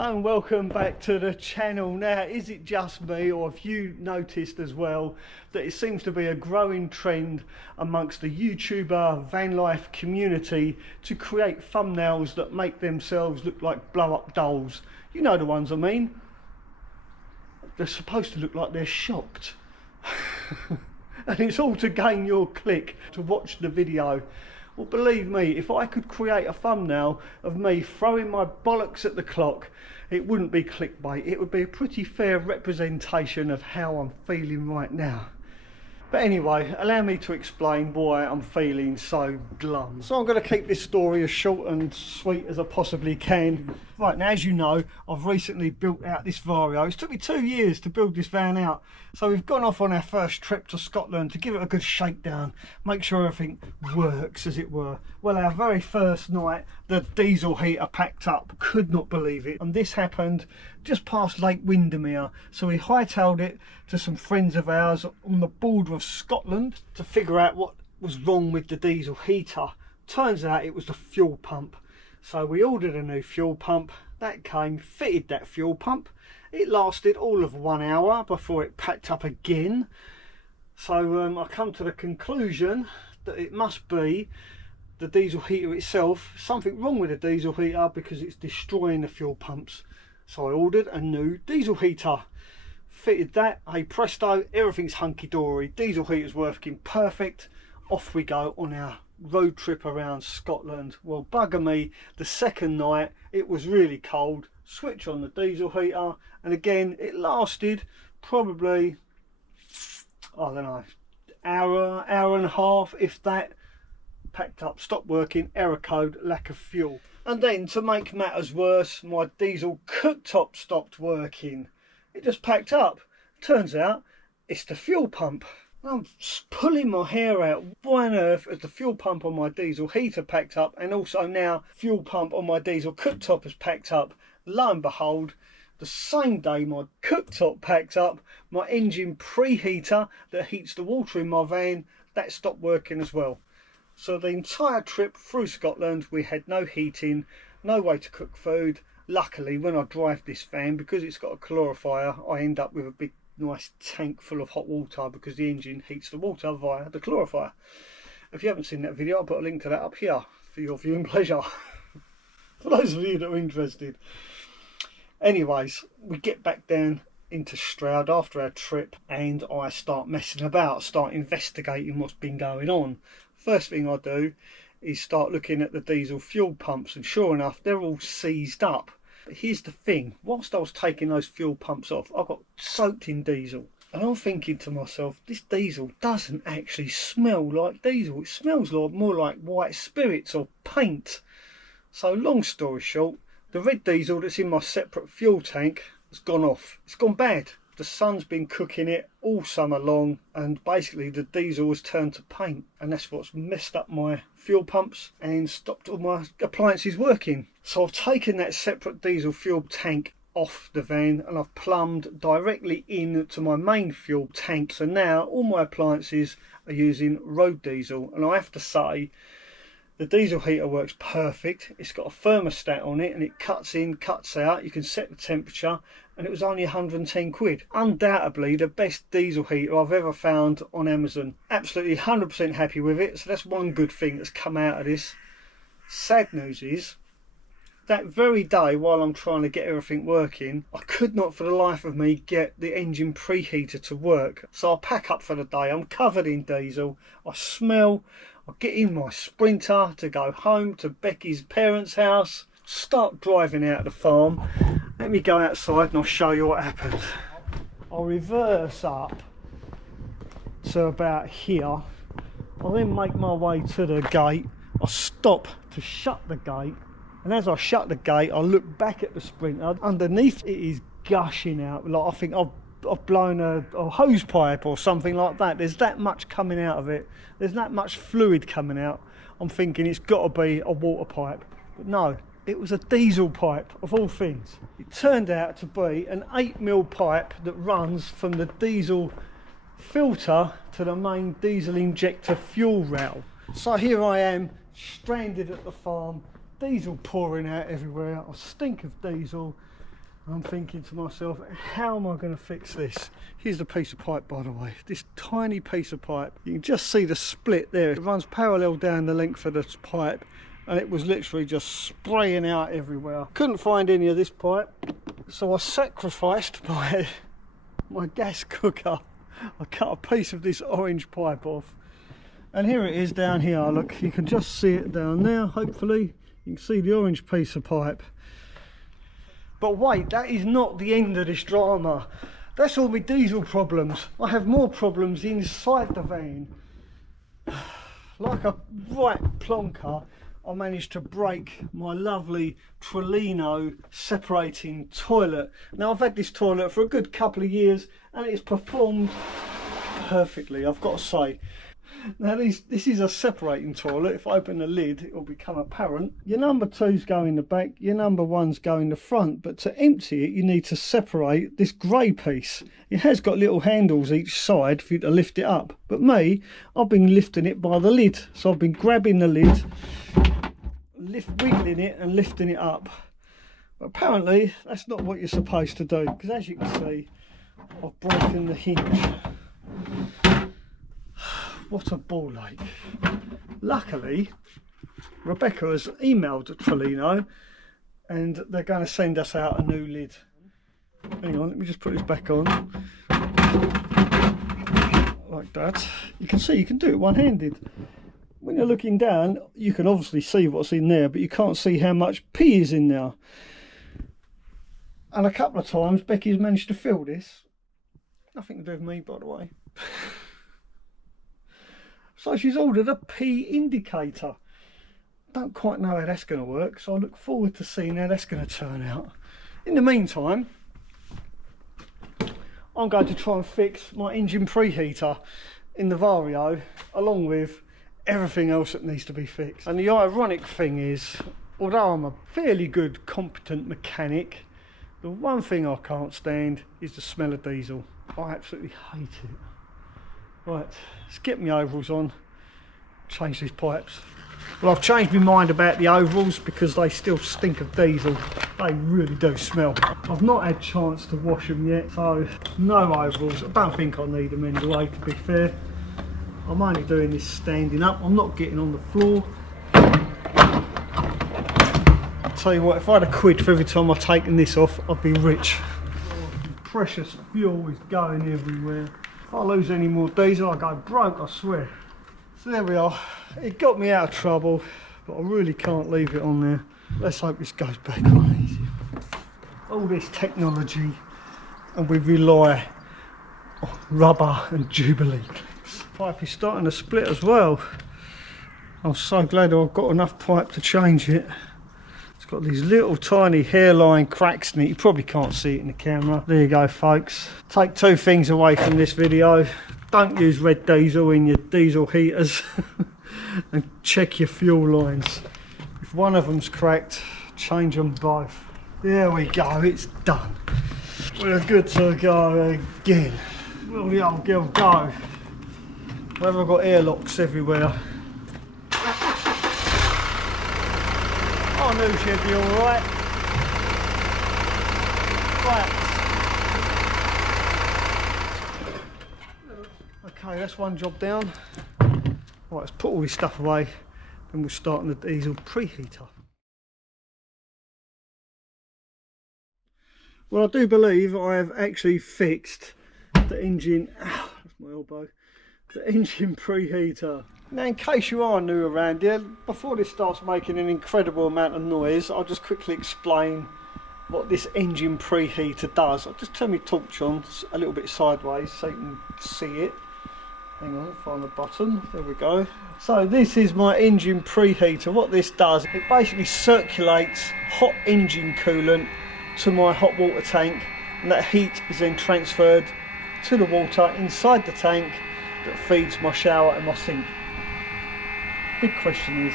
Hello and welcome back to the channel. Now, is it just me, or have you noticed as well that it seems to be a growing trend amongst the YouTuber van life community to create thumbnails that make themselves look like blow up dolls? You know the ones I mean. They're supposed to look like they're shocked. And it's all to gain your click to watch the video. Well, believe me, if I could create a thumbnail of me throwing my bollocks at the clock, it wouldn't be clickbait. It would be a pretty fair representation of how I'm feeling right now. But anyway, allow me to explain why I'm feeling so glum. So I'm going to keep this story as short and sweet as I possibly can. Right, now as you know, I've recently built out this Vario. It's took me 2 years to build this van out. So we've gone off on our first trip to Scotland to give it a good shakedown, make sure everything works, as it were. Well, our very first night, the diesel heater packed up. Could not believe it. And this happened just past Lake Windermere. So we hightailed it to some friends of ours on the border of Scotland to figure out what was wrong with the diesel heater. Turns out it was the fuel pump. So we ordered a new fuel pump. That came, fitted that fuel pump. It lasted all of 1 hour before it packed up again. So I come to the conclusion that it must be the diesel heater itself. Something wrong with the diesel heater because it's destroying the fuel pumps. So I ordered a new diesel heater. Fitted that, hey presto, everything's hunky-dory. Diesel heater's working perfect. Off we go on our road trip around Scotland. Well, bugger me, the second night it was really cold. Switch on the diesel heater, and again it lasted probably, I don't know, hour and a half, if that. Packed up, stopped working, error code, lack of fuel. And then, to make matters worse, my diesel cooktop stopped working. It just packed up. Turns out it's the fuel pump. I'm pulling my hair out. Why on earth has the fuel pump on my diesel heater packed up, and also now fuel pump on my diesel cooktop has packed up? Lo and behold, the same day my cooktop packed up, my engine preheater that heats the water in my van, that stopped working as well. So the entire trip through Scotland we had no heating, no way to cook food. Luckily, when I drive this van, because it's got a calorifier, I end up with a big nice tank full of hot water because the engine heats the water via the calorifier. If you haven't seen that video, I'll put a link to that up here for your viewing pleasure. For those of you that are interested. Anyways, we get back down into Stroud after our trip and I start messing about, start investigating what's been going on. First thing I do is start looking at the diesel fuel pumps, and sure enough they're all seized up. But here's the thing, whilst I was taking those fuel pumps off, I got soaked in diesel, and I'm thinking to myself, this diesel doesn't actually smell like diesel. It smells like more like white spirits or paint. So long story short, the red diesel that's in my separate fuel tank has gone off. It's gone bad. The sun's been cooking it all summer long, and basically the diesel was turned to paint, and that's what's messed up my fuel pumps and stopped all my appliances working. So I've taken that separate diesel fuel tank off the van and I've plumbed directly into my main fuel tank. So now all my appliances are using road diesel, and I have to say, the diesel heater works perfect. It's got a thermostat on it and it cuts in, cuts out. You can set the temperature, and it was only 110 quid. Undoubtedly the best diesel heater I've ever found on Amazon. Absolutely 100% happy with it. So that's one good thing that's come out of this. Sad news is, that very day while I'm trying to get everything working, I could not for the life of me get the engine preheater to work. So I pack up for the day. I'm covered in diesel. I smell. I get in my Sprinter to go home to Becky's parents' house. Start driving out of the farm. Let me go outside and I'll show you what happens. I'll reverse up to about here. I'll then make my way to the gate. I'll stop to shut the gate. And as I shut the gate, I look back at the Sprinter. Underneath it is gushing out. Like I think I've blown a hose pipe or something like that. There's that much coming out of it. There's that much fluid coming out. I'm thinking it's got to be a water pipe. But no, it was a diesel pipe, of all things. It turned out to be an 8mm pipe that runs from the diesel filter to the main diesel injector fuel rail. So here I am, stranded at the farm, diesel pouring out everywhere. I stink of diesel. I'm thinking to myself, how am I going to fix this? Here's the piece of pipe, by the way, this tiny piece of pipe. You can just see the split there. It runs parallel down the length of the pipe, and it was literally just spraying out everywhere. Couldn't find any of this pipe, so I sacrificed my gas cooker. I cut a piece of this orange pipe off, and here it is down here. Look, you can just see it down there. Hopefully you can see the orange piece of pipe. But wait, that is not the end of this drama. That's all my diesel problems. I have more problems inside the van. Like a right plonker, I managed to break my lovely Trolino separating toilet. Now, I've had this toilet for a good couple of years and it's performed perfectly, I've got to say. Now this is a separating toilet. If I open the lid, it will become apparent. Your number 2's go in the back, your number 1's go in the front, but to empty it you need to separate this grey piece. It has got little handles each side for you to lift it up, but me, I've been lifting it by the lid. So I've been grabbing the lid, wiggling it and lifting it up. But apparently that's not what you're supposed to do, because as you can see, I've broken the hinge. What a ball ache. Luckily, Rebecca has emailed Trolino and they're going to send us out a new lid. Hang on, let me just put this back on. Like that. You can see you can do it one-handed. When you're looking down, you can obviously see what's in there, but you can't see how much pee is in there. And a couple of times Becky's managed to fill this. Nothing to do with me, by the way. So she's ordered a P indicator. Don't quite know how that's going to work, so I look forward to seeing how that's going to turn out. In the meantime, I'm going to try and fix my engine preheater in the Vario, along with everything else that needs to be fixed. And the ironic thing is, although I'm a fairly good, competent mechanic, the one thing I can't stand is the smell of diesel. I absolutely hate it. Right, let's get my overalls on, change these pipes. Well, I've changed my mind about the overalls because they still stink of diesel. They really do smell. I've not had a chance to wash them yet, so no overalls. I don't think I need them anyway, to be fair. I'm only doing this standing up, I'm not getting on the floor. I'll tell you what, if I had a quid for every time I've taken this off, I'd be rich. Precious fuel is going everywhere. If I lose any more diesel, I go broke, I swear. So there we are. It got me out of trouble, but I really can't leave it on there. Let's hope this goes back on easy. All this technology, and we rely on rubber and Jubilee clips. Pipe is starting to split as well. I'm so glad I've got enough pipe to change it. It's got these little tiny hairline cracks in it. You probably can't see it in the camera. There you go, folks. Take two things away from this video. Don't use red diesel in your diesel heaters. And check your fuel lines. If one of them's cracked, change them both. There we go, it's done. We're good to go again. Will the old girl go? Where have I got airlocks everywhere? I knew she'd be alright. Right. Okay, that's one job down. Right, let's put all this stuff away, then we'll start on the diesel preheater. Well, I do believe I have actually fixed the engine, that's my elbow, the engine preheater. Now, in case you are new around here, before this starts making an incredible amount of noise, I'll just quickly explain what this engine preheater does. I'll just turn my torch on a little bit sideways so you can see it. Hang on, find the button, there we go. So this is my engine preheater. What this does, it basically circulates hot engine coolant to my hot water tank, and that heat is then transferred to the water inside the tank that feeds my shower and my sink. Big question is,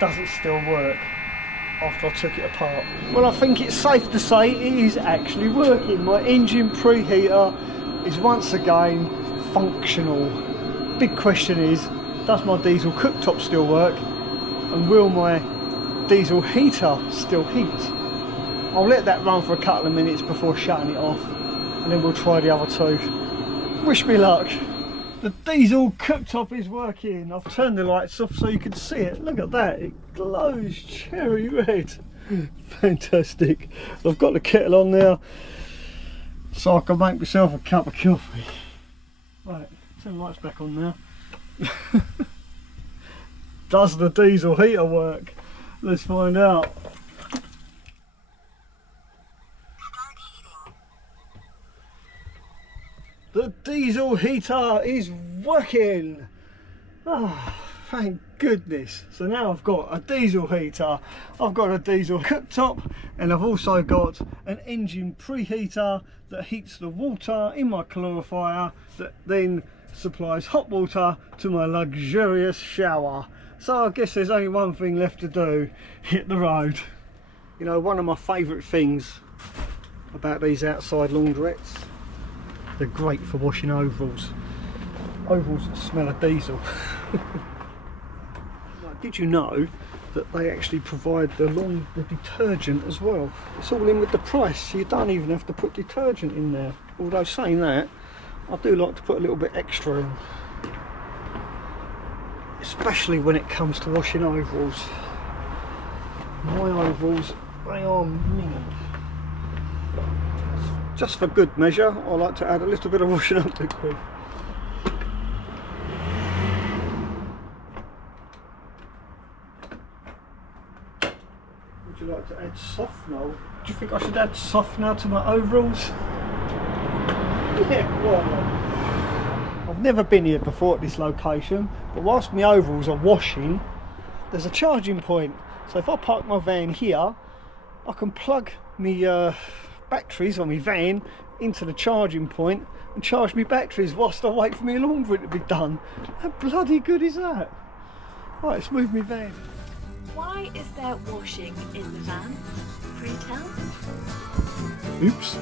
does it still work after I took it apart? Well, I think it's safe to say it is actually working. My engine preheater is once again functional. Big question is, does my diesel cooktop still work, and will my diesel heater still heat? I'll let that run for a couple of minutes before shutting it off, and then we'll try the other two. Wish me luck. The diesel cooktop is working. I've turned the lights off so you can see it. Look at that, it glows cherry red. Fantastic. I've got the kettle on now so I can make myself a cup of coffee. Right, turn the lights back on now. Does the diesel heater work? Let's find out. The diesel heater is working. Oh, thank goodness. So now I've got a diesel heater, I've got a diesel cooktop, and I've also got an engine preheater that heats the water in my calorifier that then supplies hot water to my luxurious shower. So I guess there's only one thing left to do: hit the road. You know, one of my favourite things about these outside laundrettes, they're great for washing overalls. Overalls that smell of diesel. Did you know that they actually provide the detergent as well? It's all in with the price, so you don't even have to put detergent in there. Although saying that, I do like to put a little bit extra in, especially when it comes to washing overalls. My overalls, they are mint. Just for good measure, I like to add a little bit of washing up liquid. Would you like to add softener? Do you think I should add softener to my overalls? Yeah, why not? I've never been here before at this location, but whilst my overalls are washing, there's a charging point. So if I park my van here, I can plug my batteries on my van into the charging point and charge my batteries whilst I wait for my laundry to be done. How bloody good is that? Right, let's move my van. Why is there washing in the van? Can you tell? Oops.